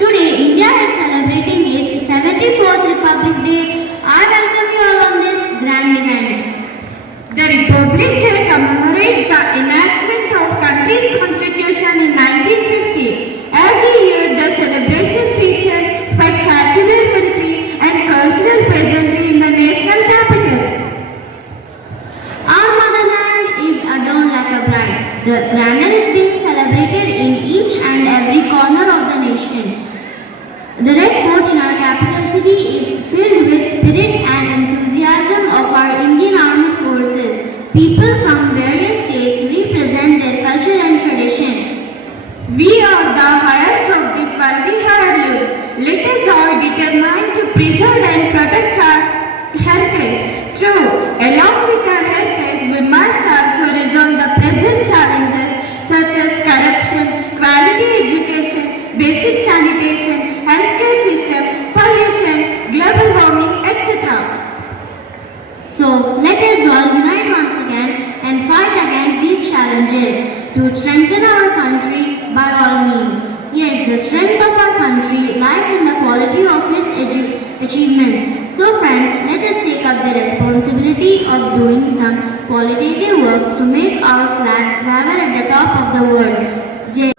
Today, India is celebrating its 74th Republic Day. I welcome you all on this grand event. The Republic Day commemorates the enactment of country's constitution in 1950. Every year, the celebration features spectacular military and cultural pageantry in the national capital. Our motherland is adorned like a bride. The grandeur is being celebrated in each and every corner of the nation. The Red Fort in our capital city is filled with spirit and enthusiasm of our Indian Armed Forces. People from various states represent their culture and tradition. We are the heirs of this worthy heirloom. Let us all determine to preserve and protect our heritage. True, along with our heritage, we must also resolve the present challenges such as corruption, quality education, basic sanitation, healthcare system, pollution, global warming, etc. So, let us all unite once again and fight against these challenges to strengthen our country by all means. Yes, the strength of our country lies in the quality of its achievements. So friends, let us take up the responsibility of doing some qualitative works to make our flag waver at the top of the world. Jai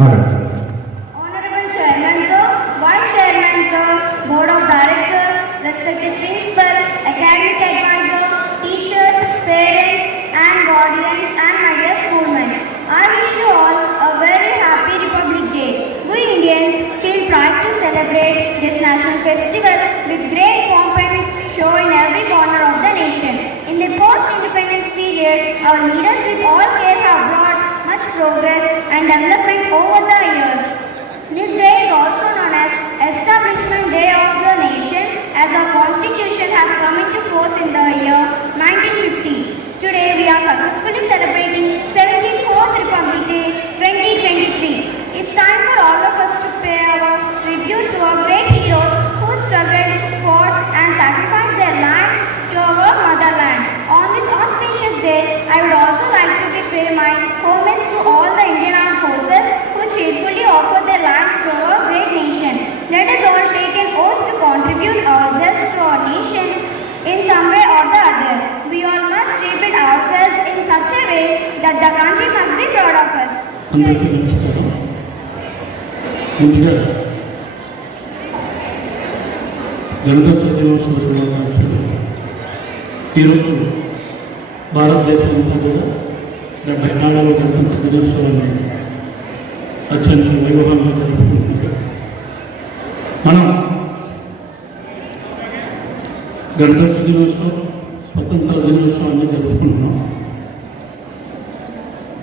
Honorable Chairman Sir, Vice Chairman Sir, Board of Directors, respected Principal, Academic Advisor, teachers, parents and guardians and my dear schoolmates. I wish you all a very happy Republic Day. We Indians feel proud to celebrate this national festival with great pomp and show in every corner of the nation. In the post-independence period, our leaders with all care have brought much progress and development over the years. This day is also known as Establishment Day of the Nation, as our Constitution has come into force in the year 1950. Today we are successfully celebrating 74th Republic Day 2023. It's time for all of us to pay our tribute to our great heroes who struggled, fought and sacrificed their lives to our motherland. On this auspicious day, that the country must be proud of us. అందరికీ నమస్కారం. ముందుగా గణతంత్ర దినోత్సవ శుభాకాంక్షలు. ఈరోజు భారతదేశంలో కూడా 74వ గణతంత్ర దినోత్సవాన్ని అత్యంత వైభవంగా జరుపుకుంటున్నారు. మనం గణతంత్ర దినోత్సవం, స్వతంత్ర దినోత్సవాన్ని జరుపుకుంటున్నాం.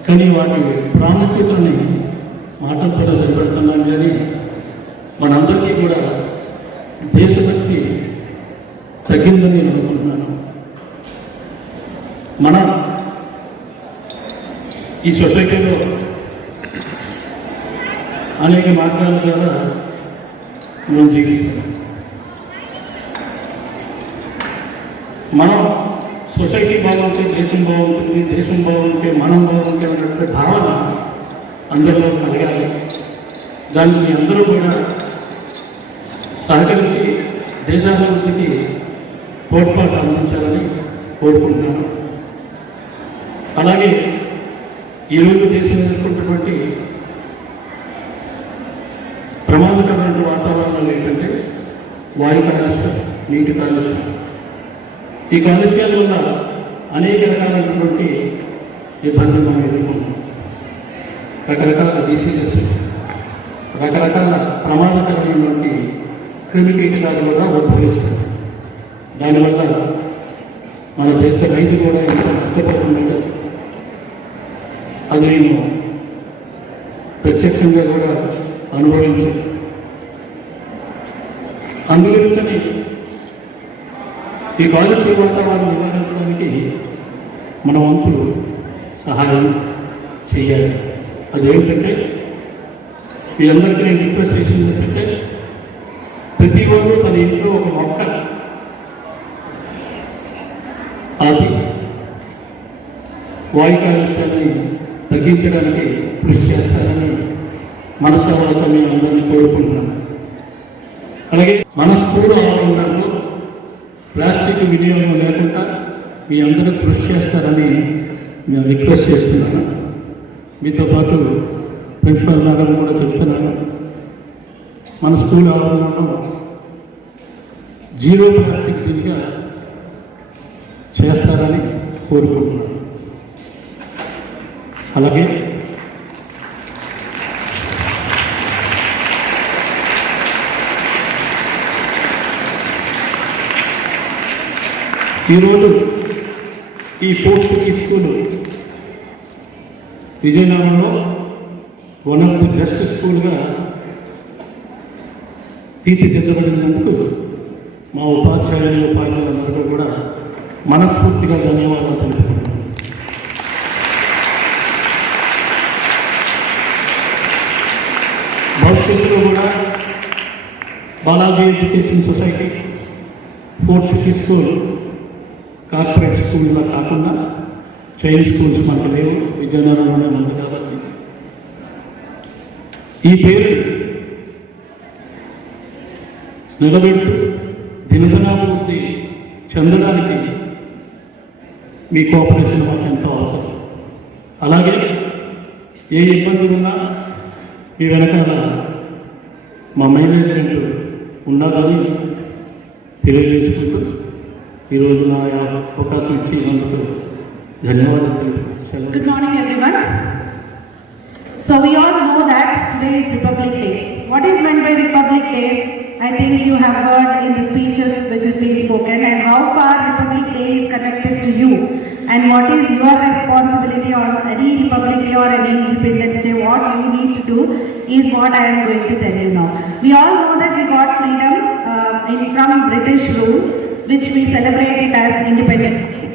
కానీ వాటి ప్రాముఖ్యతని మాటలతో సరిపెడుతున్నాం. కానీ మనందరికీ కూడా దేశభక్తి తగ్గిందని నేను అనుకుంటున్నాను. మనం ఈ సొసైటీలో అనేక మార్గాల ద్వారా మనం జీవిస్తాం. మనం సొసైటీ బాగుంటే దేశం బాగుంటుంది, దేశం బాగుంటే మనం బాగుంటే అన్నటువంటి భావన అందరిలో కలగాలి. దాన్ని అందరూ కూడా సహకరించి దేశాభివృద్ధికి తోడ్పాటు అందించాలని కోరుకుంటున్నాను. అలాగే ఈరోజు దేశం ఎదుర్కొన్నటువంటి ప్రమాదకరమైన వాతావరణాలు ఏంటంటే వాయు కాలుష్యం, నీటి కాలుష్యం. ఈ కాలుష్యాల వల్ల అనేక రకాలైనటువంటి ఇబ్బందులు మనం ఎదుర్కొంటాం. రకరకాల డిసీజెస్, రకరకాల ప్రమాదకరమైనటువంటి క్రిమికీటకాలు కూడా ఉద్భవిస్తాయి. దానివల్ల మన దేశ రైతు కూడా ఎంతో కష్టపడుతున్నాడు. అది నేను ప్రత్యక్షంగా కూడా అనుభవించాను. అందుగురించని ఈ కాలుష్య వాతావరణం నివారించడానికి మన వంతులు సహాయం చేయాలి. అదేంటంటే మీ అందరికీ నేను రిక్వెస్ట్ చేసింది ఏంటంటే ప్రతి ఒక్కరు తన ఇంట్లో ఒక మొక్క ఆపి వాయు కాలుష్యాన్ని తగ్గించడానికి కృషి చేస్తారని మనసావాసంగా అందరినీ కోరుకుంటున్నాను. అలాగే మన స్థూల ఆహారంలో ప్లాస్టిక్ వినియోగం లేకుండా మీ అందరూ కృషి చేస్తారని నేను రిక్వెస్ట్ చేస్తున్నాను. మీతో పాటు ప్రిన్సిపల్ మేడం కూడా చెప్తున్నాను. మన స్కూల్ ఆవరణలో జీరో ప్లాస్టిక్ దీనిగా చేస్తారని కోరుకుంటున్నాను. అలాగే ఈరోజు ఈ ఫోర్త్ సిటీ స్కూలు విజయనగరంలో వన్ ఆఫ్ ది బెస్ట్ స్కూల్గా తీర్చిదిద్దబడినందుకు మా ఉపాధ్యాయులందరికీ కూడా మనస్ఫూర్తిగా ధన్యవాదాలు తెలుపుకుంటున్నాను. భవిష్యత్తులో కూడా Balaji education society, fourth city school corporate స్కూల్లో కాకుండా చైల్డ్ స్కూల్స్ మనకు లేవు, విజయనగరంలోనే ఉంది. కాబట్టి ఈ పేరు నిలబెడుతూ దినదినాభివృద్ధి చెందడానికి మీ కోఆపరేషన్ మాకు ఎంతో అవసరం. అలాగే ఏ ఇబ్బంది ఉన్నా మీ వెనకాల మా మేనేజ్మెంట్ ఉన్నదని తెలియజేసుకుంటూ ఈరోజు నా అవకాశం ఇచ్చినందుకు ధన్యవాదాలు. Good morning everyone. So we all know that today is Republic Day. What is meant by Republic Day? I think you have heard in the speeches which is being spoken, and how far Republic Day is connected to you and what is your responsibility on any Republic Day or any Independence Day. What you need to do is what I am going to tell you now. We all know that we got freedom from British rule, which we celebrate it as Independence Day.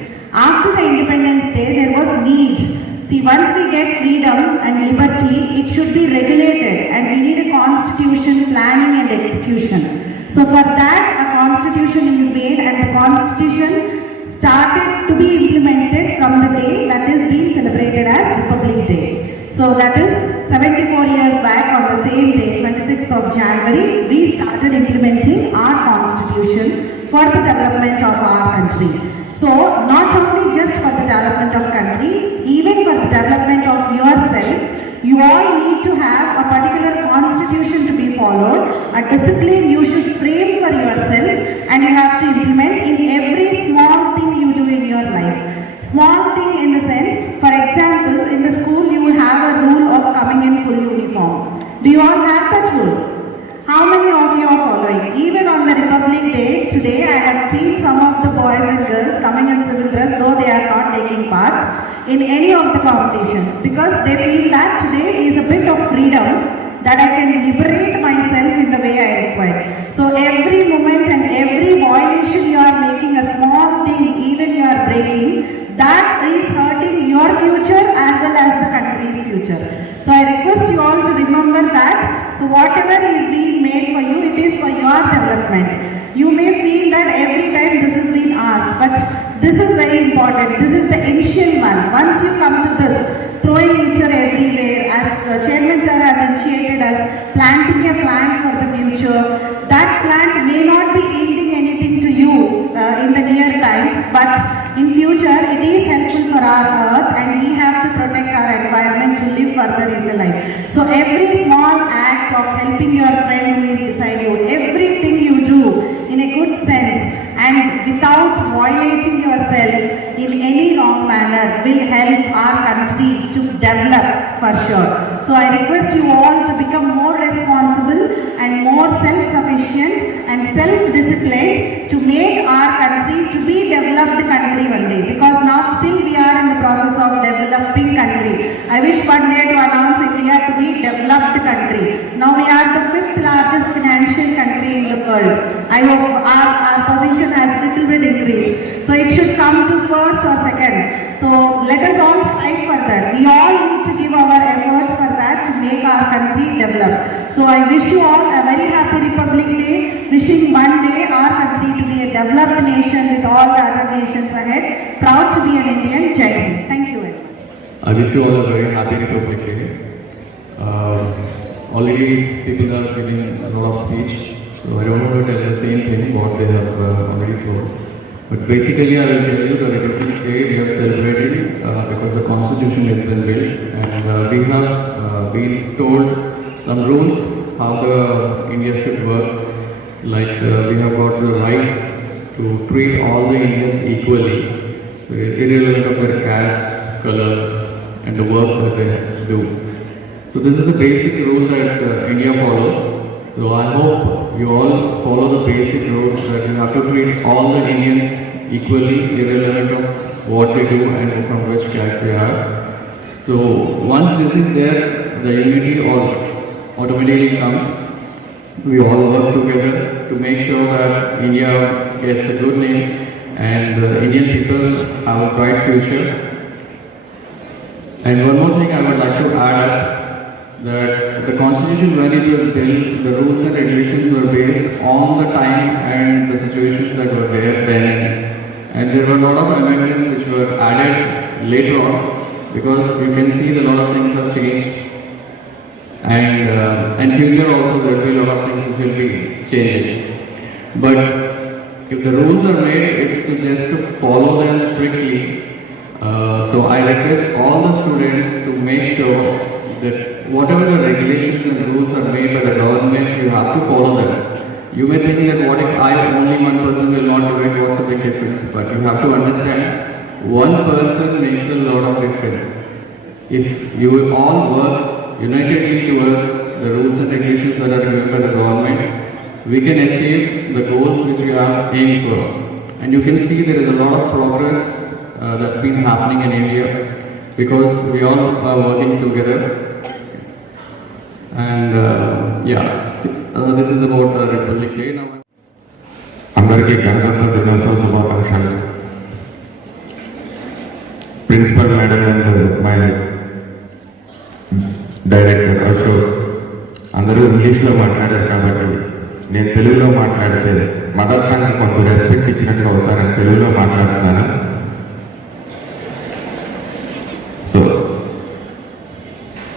After the Independence Day, there was need. See, once we get freedom and liberty, it should be regulated, and we need a constitution, planning and execution. So for that, a constitution is made, and the constitution started to be implemented from the day that is being celebrated as Republic Day. So that is 74 years back on the same day, 26th of January, we started implementing our constitution for the development of our country. So not only just for the development of country, even for the development of yourself, you all need to have a particular constitution to be followed, a discipline you should frame for yourself, and you have to implement in every small thing you do in your life. Small thing in the sense, for example, in the school you have a rule of coming in full uniform. Do you all have that rule? How many of you are following? Even on the Republic Day, today I have seen some of the boys and girls coming in civil dress, though they are not taking part in any of the competitions, because they feel that today is a bit of freedom that I can liberate myself in the way I require. So every moment and every violation you are making, a small thing even you are breaking, that is hurting your future as well as the country's future. So I request you all to remember that. So whatever is being made for you, it is for your development. You may feel that every time this is being asked, but this is very important. This is the initial one. Once you come to this, throwing litter everywhere, as Chairman Sir has initiated as planting a plant for the future, that plant may not be yielding anything to you in the near times, but in future it is helpful for our earth, and we have to protect our environment to live further in the life. So every small act of helping your friend who is beside you, everything you do in a good sense and without violating yourself in any wrong manner will help our country to develop for sure. So I request you all to become more responsible and more self-sufficient and self-disciplined to make our country to be developed country one day, because now still we are in the process of developing country. I wish one day to announce India to be developed country. Now we are the 5th largest financial country in the world. I hope our position has little bit increased. So it should come to first or second. So let us all strive for that. We all need to give our efforts for that to make our country develop. So I wish you all a very happy Republic Day. Wishing one day our country to be a developed nation with all the other nations ahead. Proud to be an Indian. Jai Hind. Thank you very much. I wish you all a very happy Republic Day. Already people are giving a lot of speech, so I don't want to tell the same thing what they have already told. But basically I will tell you the Republic Day we are celebrating because the Constitution has been built, and we have been told some rules how the India should work. Like we have got the right to treat all the Indians equally, irrelevant of their caste, color, and the work that they do. So this is the basic rule that India follows. So I hope you all follow the basic rules that you have to treat all the Indians equally, irrelevant of what they do and from which caste they are. So once this is there, the unity automatically comes. We all work together to make sure that India gets a good name and the Indian people have a bright future. And one more thing I would like to add up, that the Constitution, when it was built, the rules and regulations were based on the time and the situations that were there then. And there were a lot of amendments which were added later on, because you can see that a lot of things have changed. And future also there will be a lot of things which will be changing. But if the rules are made, it's just to follow them strictly. So I request all the students to make sure that whatever the regulations and rules are made by the government, you have to follow them. You may think that what if only one person will not do it, what's the big difference? But you have to understand, one person makes a lot of difference. If you all work unitedly towards the rules and regulations that are given by the government, we can achieve the goals which we are aiming for. And you can see there is a lot of progress that's been happening in India, because we all are working together. And this is about the Republic Day now. అందరికీ గణతంత్ర దినోత్సవ శుభాకాంక్షలు. Principal madam and my director Ashok అందరూ ఇంగ్లీష్లో మాట్లాడారు కాబట్టి నేను తెలుగులో మాట్లాడితే మదర్ టంగ్ కొంత రెస్పెక్ట్ ఇచ్చినట్టు అవుతానని తెలుగులో మాట్లాడుతున్నాను. సో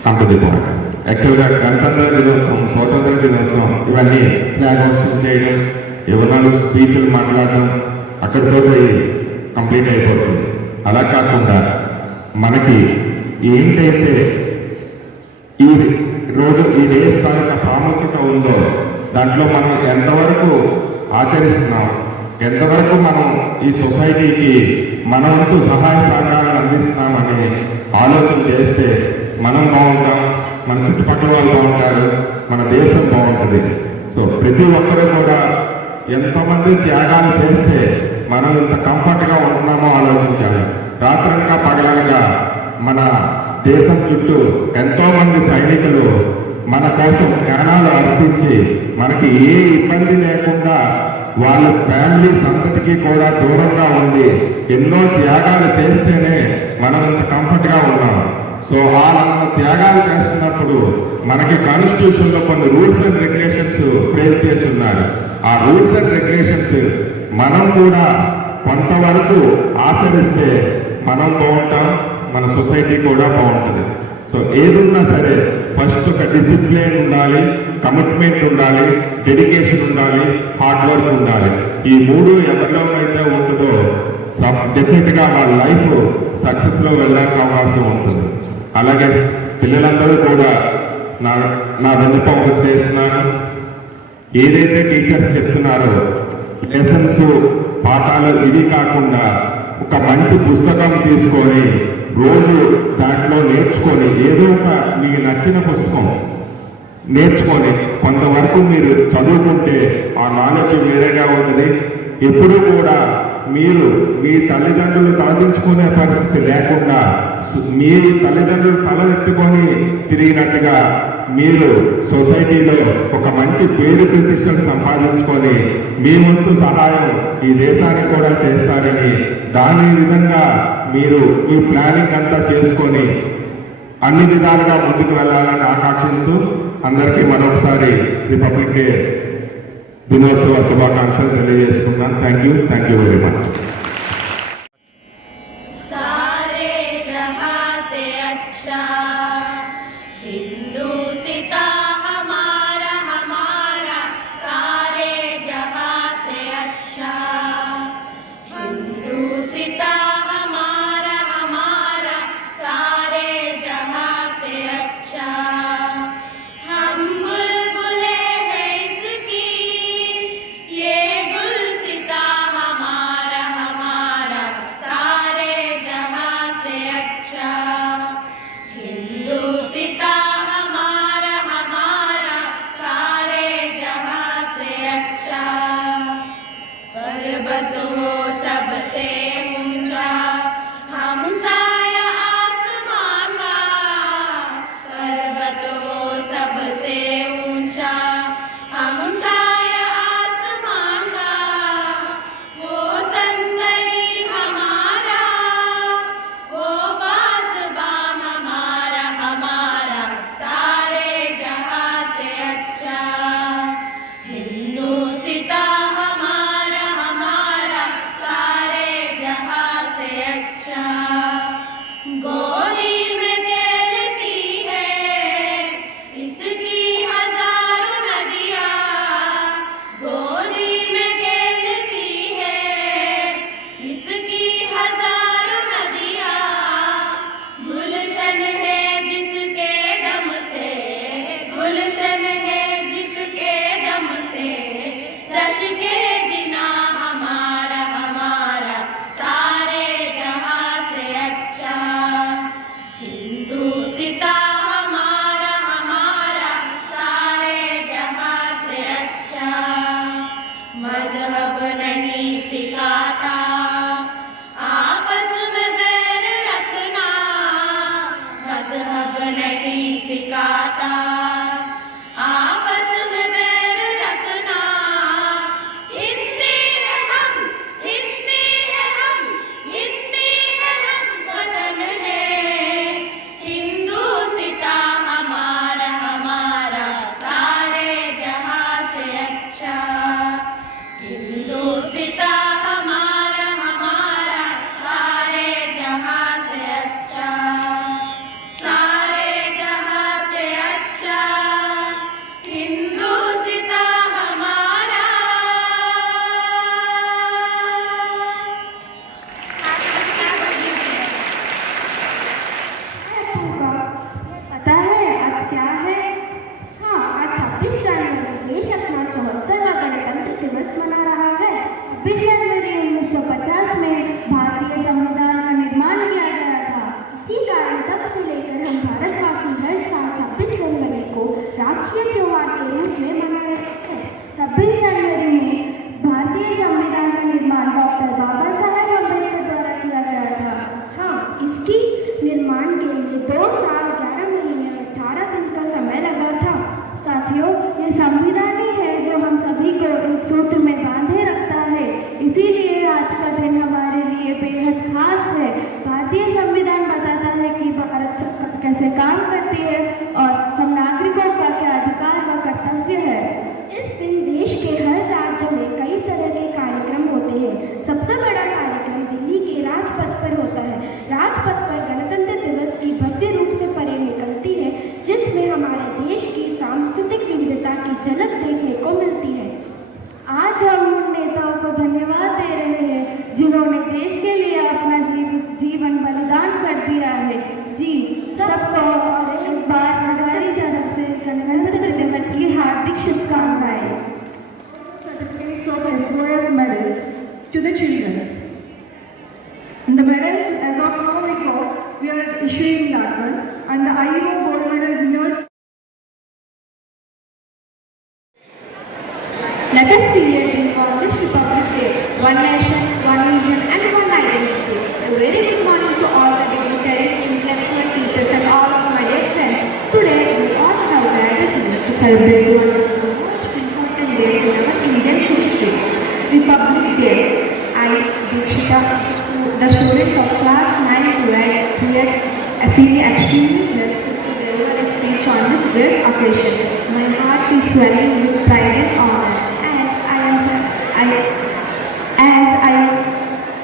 కంపెనీ పాయింట్, యాక్చువల్గా గణతంత్ర దినోత్సవం, స్వాతంత్ర దినోత్సవం ఇవన్నీ ఫ్లాగ్ హోస్టింగ్ చేయడం, ఎవరు స్పీచ్లు మాట్లాడడం, అక్కడితో కంప్లీట్ అయిపోతుంది. అలా కాకుండా మనకి ఏంటైతే ఈ రోజు ఈ డేస్ తాలూక ప్రాముఖ్యత ఉందో దాంట్లో మనం ఎంతవరకు ఆచరిస్తున్నాం, ఎంతవరకు మనం ఈ సొసైటీకి మన వంతు సహాయ సహకారాలు అందిస్తున్నామని ఆలోచన చేస్తే మనం బాగుంటాం, మన చుట్టుపక్కల వాళ్ళు బాగుంటారు, మన దేశం బాగుంటుంది. సో ప్రతి ఒక్కరూ కూడా ఎంతోమంది త్యాగాలు చేస్తే మనం ఇంత కంఫర్ట్గా ఉంటున్నామో ఆలోచించాలి. రాత్రనక పగలనగా మన దేశం చుట్టూ ఎంతోమంది సైనికులు మన కోసం ప్రాణాలు అర్పించి మనకి ఏ ఇబ్బంది లేకుండా వాళ్ళ ఫ్యామిలీస్ అంతటికీ కూడా దూరంగా ఉండి ఎన్నో త్యాగాలు చేస్తేనే మనం ఇంత కంఫర్ట్గా ఉన్నాం. సో వాళ్ళ త్యాగాలు చేస్తున్నప్పుడు మనకి కాన్స్టిట్యూషన్లో కొన్ని రూల్స్ అండ్ రెగ్యులేషన్స్ ఫ్రేమ్ చేసి ఉన్నారు. ఆ రూల్స్ అండ్ రెగ్యులేషన్స్ మనం కూడా కొంతవరకు ఆచరిస్తే మనం బాగుంటాం, మన సొసైటీ కూడా బాగుంటుంది. సో ఏదున్నా సరే ఫస్ట్ ఒక డిసిప్లిన్ ఉండాలి, కమిట్మెంట్ ఉండాలి, డెడికేషన్ ఉండాలి, హార్డ్ వర్క్ ఉండాలి. ఈ మూడు ఎవరిలోనైతే ఉంటుందో డెఫినెట్గా వాళ్ళ లైఫ్ సక్సెస్లో వెళ్ళడానికి అవకాశం ఉంటుంది. అలాగే పిల్లలందరూ కూడా నా విన్నపం చేస్తున్నాను. ఏదైతే టీచర్స్ చెప్తున్నారో లెసన్స్ పాఠాలు ఇవి కాకుండా ఒక మంచి పుస్తకం తీసుకొని రోజు దాంట్లో నేర్చుకొని ఏదో ఒక మీకు నచ్చిన పుస్తకం నేర్చుకొని కొంతవరకు మీరు చదువుకుంటే ఆ నాలెడ్జ్ వేరేగా ఉంటుంది. ఎప్పుడూ కూడా మీరు మీ తల్లిదండ్రులు తలదించుకునే పరిస్థితి లేకుండా మీ తల్లిదండ్రులు తలెత్తుకొని తిరిగినట్టుగా మీరు సొసైటీలో ఒక మంచి పేరు ప్రతిష్టలు సంపాదించుకొని మీ వంతు సహాయం ఈ దేశానికి కూడా చేస్తారని దాని విధంగా మీరు మీ ప్లానింగ్ అంతా చేసుకొని అన్ని విధాలుగా ముందుకు వెళ్ళాలని ఆకాంక్షిస్తూ అందరికీ మరొకసారి రిపబ్లిక్ డే దినోత్సవ శుభాకాంక్షలు తెలియజేసుకున్నాను. Thank you very much. हमारा सूत्र में बांधे रखता है। इसीलिए आज का दिन हमारे लिए बेहद खास है। भारतीय संविधान बताता है कि भारत सरकार कैसे काम करती है और हम नागरिकों का क्या अधिकार व कर्तव्य है। इस दिन देश के हर राज्य में कई तरह के कार्यक्रम होते हैं। सबसे बड़ा कार्यक्रम दिल्ली के राजपथ पर होता है। राजपथ पर गणतंत्र दिवस की भव्य रूप से परेड निकलती है, जिसमें हमारे देश की सांस्कृतिक विविधता की झलक देखने को मिलती है। आज हम उन नेताओं को धन्यवाद दे रहे हैं जिन्होंने देश के लिए अपना जीवन बलिदान कर दिया है। जी सबको और एक बार हमारी तरफ से गणतंत्र दिवस की हार्दिक शुभकामनाएं। Certificates of SOF medals to the children. And the medals, as of now we are issuing that one. And the IEO gold medal winners. Let us see a brief on this Republic Day. One nation, one vision and one identity. A very good morning to all the dignitaries, intellectual teachers and all of my dear friends. Today we all have gathered here to celebrate one of the most important days in our Indian history. Republic Day. I, Dikshita, the student of class 9 tonight here, I feel extremely blessed to deliver a speech on this great occasion. My heart is swelling with pride and honor.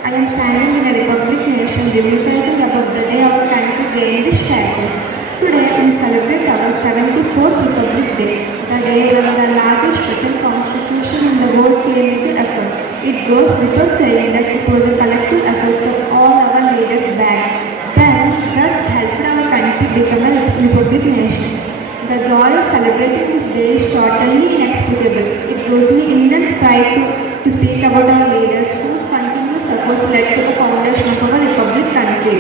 I am standing in a republic nation reminiscing about the day our country gained this status. Today we celebrate our 74th Republic Day, the day when the largest written constitution in the world came into effect. It goes without saying that it was a collective effort of all our leaders back then that helped our country become a republic nation. The joy of celebrating this day is totally inexplicable. It gives me immense pride to speak about our leaders whose continuous efforts led to the foundation of our republic country.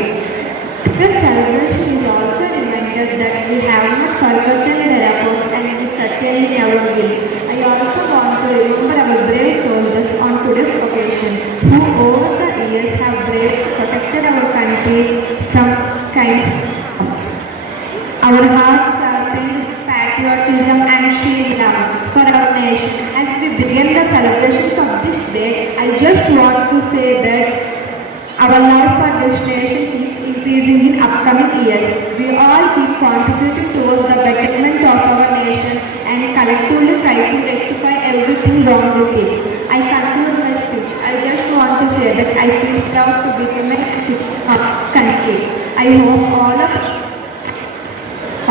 This celebration is also a reminder that we have not forgotten their efforts and we certainly never will. I also want to remember our brave soldiers on today's occasion who over the years have bravely protected our country from kinds. Our hearts are filled with patriotism and sheer love for our nation. As we begin the celebrations of this day, I just want to say that our love for this nation keeps increasing in upcoming years. We all keep contributing towards the betterment of our nation and collectively try to rectify everything wrong with it. I conclude my speech. I just want to say that I feel proud to become a citizen of country. I hope all of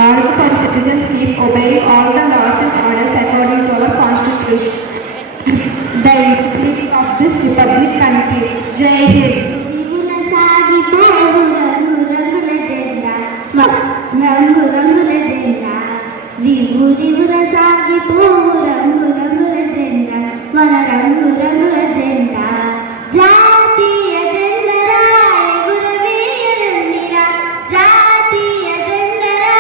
our citizens keep obeying all the laws and orders according to our constitution. The integrity of this republic country. Jai Hind. రివుల సాగిపోవు రంగు రంగుల జెండా మన రంగు రివుల జెండా జాతీయ జెండరా ఎగురవేయరండిరా జాతీయ జెండరా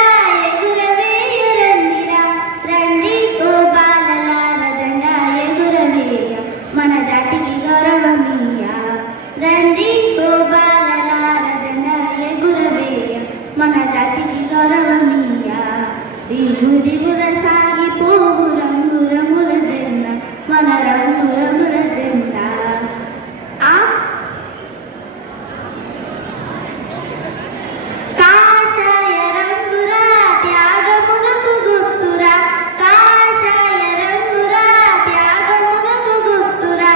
ఎగురవేయరండిరా రండి ఓ బాలలార జెండా ఎగురవేయ మన జాతికి గౌరవమీయ రండి ఓ బాలలార జెండా ఎగురవేయ మన జాతికి గౌరవమీయ రివుల సాగిపోవు రంగు రంగుల జెండా మన రంగు రంగుల జెండా కాషాయ రంగురా త్యాగమునకు గుర్తురా కాషాయ రంగురా త్యాగమునకు గుర్తురా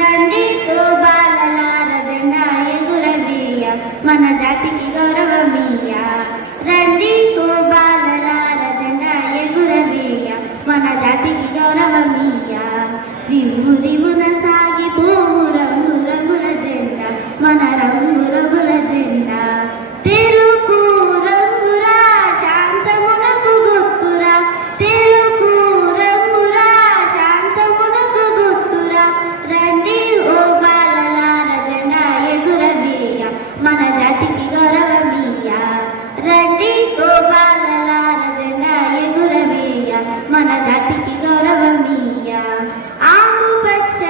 రండి ఓ బాలలార జెండా ఎగురవేయ మన జాతికి గౌరవమీయ రండి ఓ బాలలార జెండా ఎగురవేయ మన జాతికి గౌరవమీయ రివున సాగిపోవు రంగు రంగుల జెండా మన రంగు రంగుల జెండా తెలుగు రంగురా శాంతమునకు గుర్తురా తెలుగు రంగురా శాంతమునకు గుర్తురా రండి ఓ బాలలార జెండా ఎగురవేయ మన జాతికి గౌరవమీయ రండి ఓ బాలలార జెండా ఎగురవేయ మన జాతికి గౌరవమీయ ఆకుపచ్చ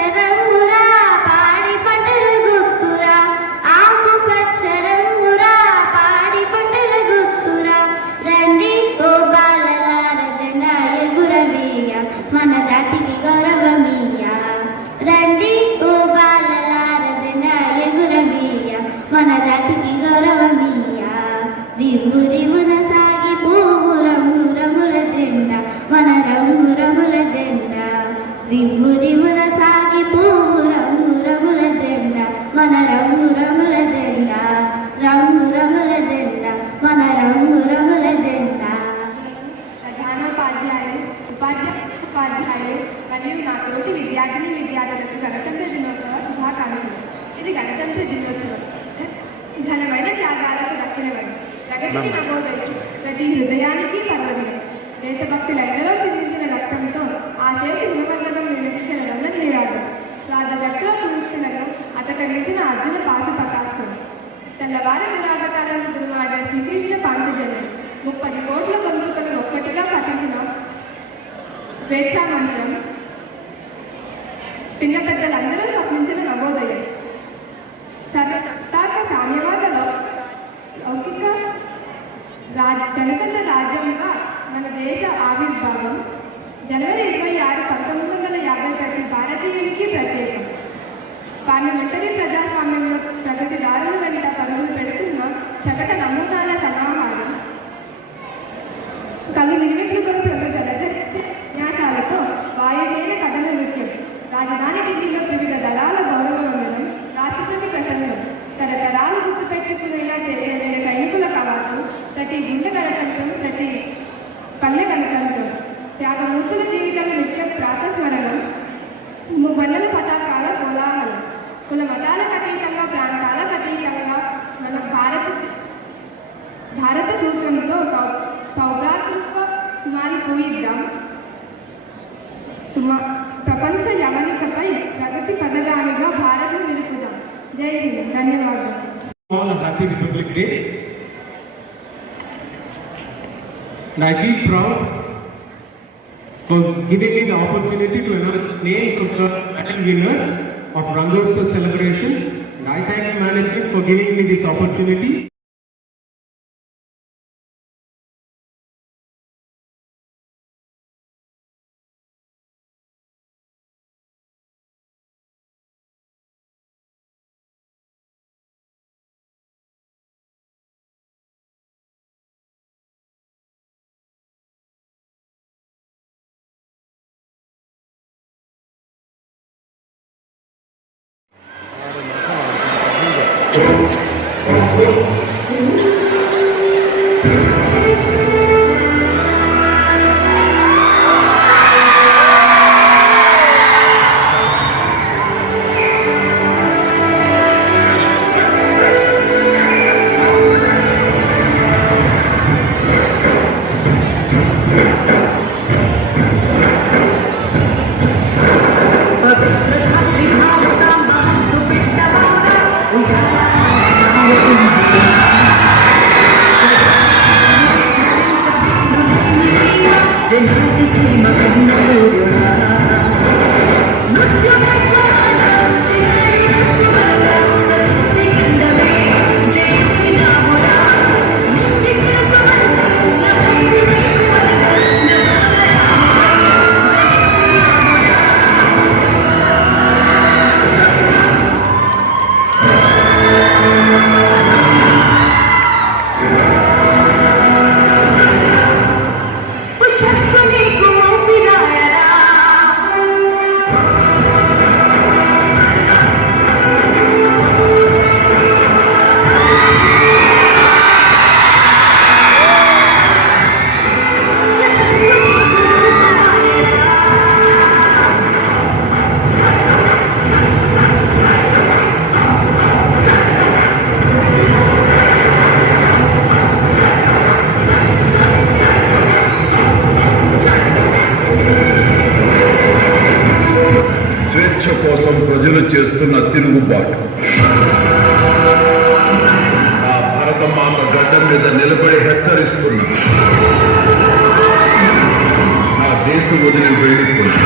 రివ్వు రివ్వున సాగిపోవు రంగు రంగుల జెండా మన రంగు రంగుల జెండా రివ్వు రివ్వున సాగిపోవు రంగు రంగుల జెండా మన రంగు రంగుల జెండా రంగు రంగుల జెండా మన రంగు రంగుల జెండా. ప్రధానోపాధ్యాయులు ఉపాధ్యాయులు మరియు నా తోటి విద్యార్థులకు గణతంత్ర దినోత్సవ శుభాకాంక్షలు. ఇది గణతంత్ర దినోత్సవం ఘనమైన త్యాగాలకు దక్కినవని ప్రగతికి నమోదయం ప్రతి హృదయానికి పర్వదినం. దేశభక్తులందరూ చిందించిన రక్తంతో ఆ చేతి హిమవర్ణకం నిర్మించిన రంగం నిరాదం స్వార్థ శక్తుల కుయుక్తులను అతకరించిన అర్జున పాశుపటాస్త్రం తెల్లవారి నిరాధకాలను దుర్వాడిన శ్రీకృష్ణ పాంచజన్యం 30 కోట్ల గొంతుకలు ఒక్కటిగా పఠించిన స్వేచ్ఛా మంత్రం పిన్న పెద్దలందరూ స్వప్నించిన నవోదయం సర్వసత్తాక సామ్యవాద లౌకిక గణతంత్ర రాజ్యంగా మన దేశ ఆవిర్భావం జనవరి 26, 1950 ప్రతి భారతీయునికి ప్రత్యేకం. పార్లమెంటరీ ప్రజాస్వామ్యంలో ప్రగతిదారుల వెంట పరుగులు పెడుతున్న శకట నమూనాల సమాహారం కళ్ళు నిర్మిట్లుకొని జలధరించే న్యాసాలతో వాయుసేన కథన నృత్యం రాజధాని ఢిల్లీలో త్రివిధ దళాల గౌరవ వందనం రాష్ట్రపతి ప్రసంగం తరతరాలు గుర్తుపెట్టుకునేలా చేసే వేల సైనికుల కవాతు ప్రతి గుండె గణతంత్రం ప్రతి పల్లె గణతంత్రం త్యాగమూర్తుల జీవితాల నిత్య ప్రాతస్మరణం మువ్వన్నెల పతాకాల కోలాహలం కుల మతాలకు అతీతంగా ప్రాంతాలకు అతీతంగా మన భారత సూత్రంతో సౌభ్రాతృత్వ సుమారి పూయిద్దాం ప్రపంచ యవనికపై ప్రగతి పదగామిగా భారత్ను నిలుపుదాం. జై హింద్. ధన్యవాదాలు. All a happy Republic Day. And I feel proud for giving me the opportunity to announce the names of the medal winners of Rangotsav celebrations. And I thank management for giving me this opportunity. కోసం ప్రజలు చేస్తున్న తిరుగుబాటు ఆ భారత మాత గడ్డ మీద నిలబడి హెచ్చరిస్తున్నా నా దేశం వదిలి వెళ్ళిపోయింది.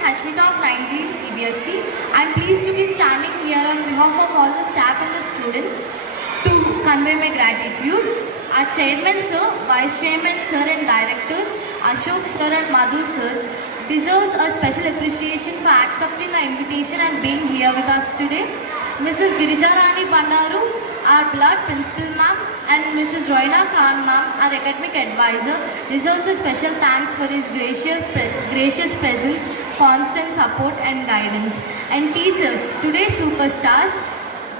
is Hashmita of 9th grade CBSE. I am pleased to be standing here on behalf of all the staff and the students to convey my gratitude. Our chairman sir, vice chairman sir and directors Ashok sir and Madhu sir deserves a special appreciation for accepting our invitation and being here with us today. Mrs. Girija Rani Bandaru, our blood principal ma'am, and Mrs. Roina Khan ma'am, our academic advisor, deserves a special thanks for his gracious presence, constant support and guidance. And teachers, today's superstars,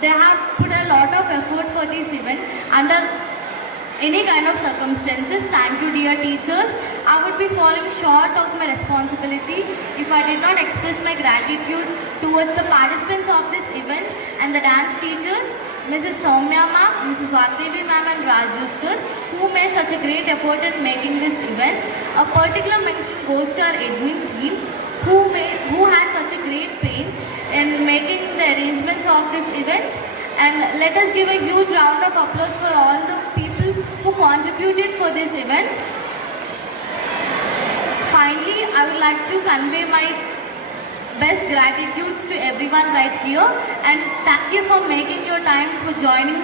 they have put a lot of effort for this event under any kind of circumstances. Thank you dear teachers. I would be falling short of my responsibility if I did not express my gratitude towards the participants of this event and the dance teachers, Mrs. Soumya ma'am, Mrs. Vagdevi ma'am and Raju sir, who made such a great effort in making this event. A particular mention goes to our admin team who had such a great pain in making the arrangements of this event. And let us give a huge round of applause for all the people who contributed for this event. Finally, I would like to convey my best gratitudes to everyone right here, and thank you for making your time for joining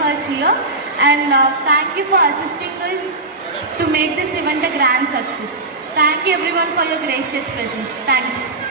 us here, and thank you for assisting us to make this event a grand success. Thank you everyone for your gracious presence. Thank you.